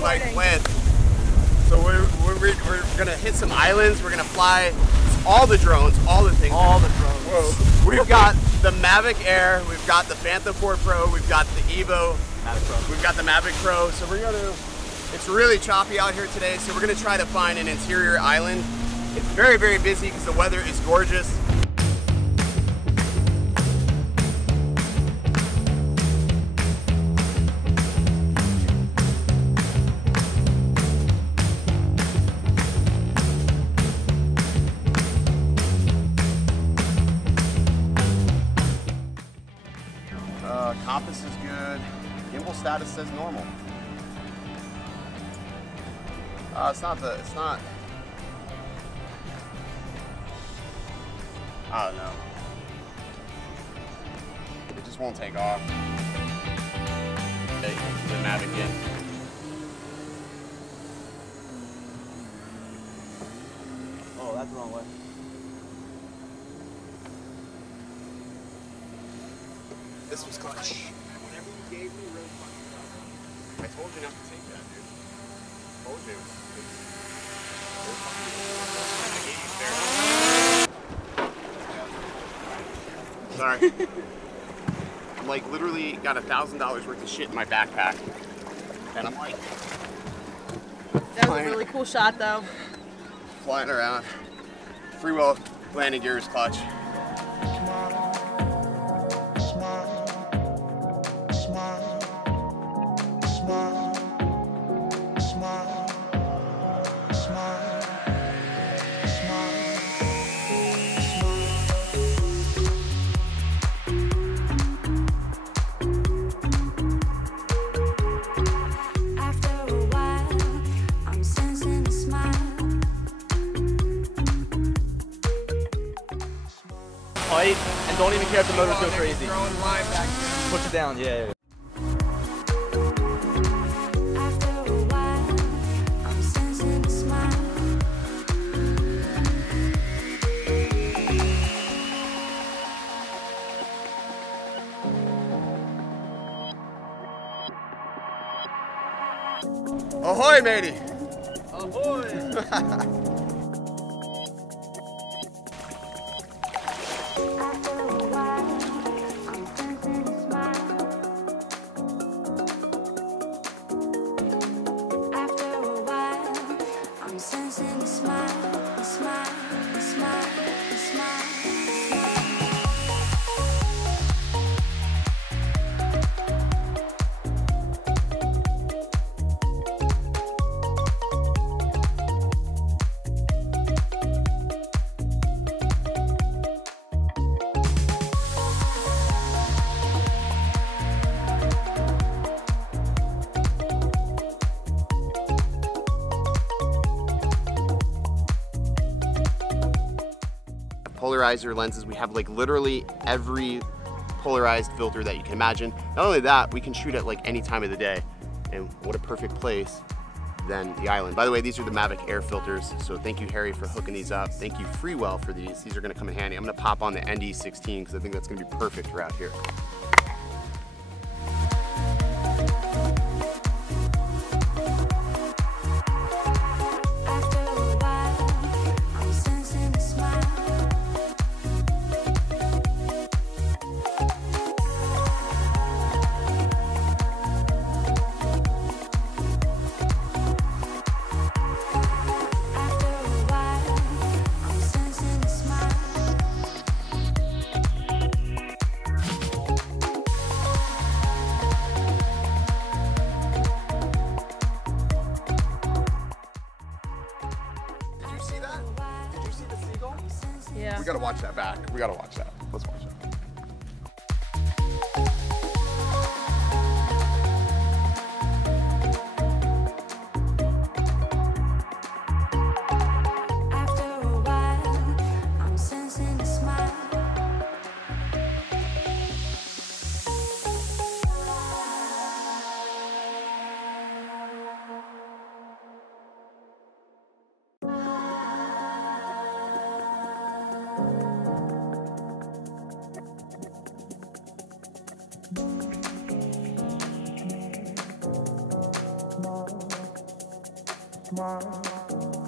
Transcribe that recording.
like planned. So we're gonna hit some islands. We're gonna fly all the drones, all the things. All the drones. Whoa. We've got the Mavic Air. We've got the Phantom 4 Pro. We've got the Evo. Mavic Pro. We've got the Mavic Pro. So we're gonna. It's really choppy out here today. So we're gonna try to find an interior island. It's very, very busy because the weather is gorgeous. Compass is good. Gimbal status says normal. It's not. I don't know. It just won't take off. The Mavic in. Oh, that's the wrong way. This was clutch. Whatever you gave me really fucking tough. I told you not to take that, dude. I told you. Sorry. I'm like literally got $1,000 worth of shit in my backpack. And I'm like... That was a really cool shot though. Flying around. Freewheel landing gear is clutch. Tight, and don't even care if the motors go crazy. Push it down, yeah. Ahoy, matey! Ahoy! Polarizer lenses. We have like literally every polarized filter that you can imagine. Not only that, we can shoot at like any time of the day. And what a perfect place than the island. By the way, these are the Mavic Air filters. So thank you, Harry, for hooking these up. Thank you, Freewell, for these. These are gonna come in handy. I'm gonna pop on the ND16 because I think that's gonna be perfect for out here. Yeah. We gotta watch that back. We gotta watch that. Let's watch that. smile.